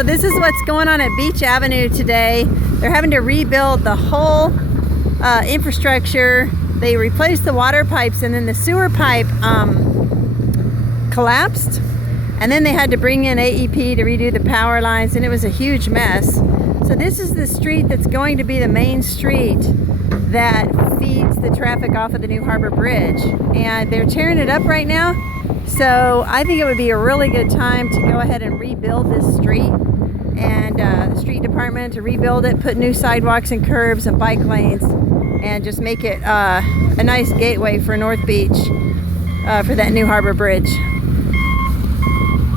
So this is what's going on at Beach Avenue today. They're having to rebuild the whole infrastructure. They replaced the water pipes, and then the sewer pipe collapsed. And then they had to bring in AEP to redo the power lines, and it was a huge mess. So this is the street that's going to be the main street that feeds the traffic off of the New Harbor Bridge. And they're tearing it up right now. So I think it would be a really good time to go ahead and rebuild this street, and the street department to rebuild it, put new sidewalks and curbs and bike lanes, and just make it a nice gateway for North Beach for that New Harbor Bridge.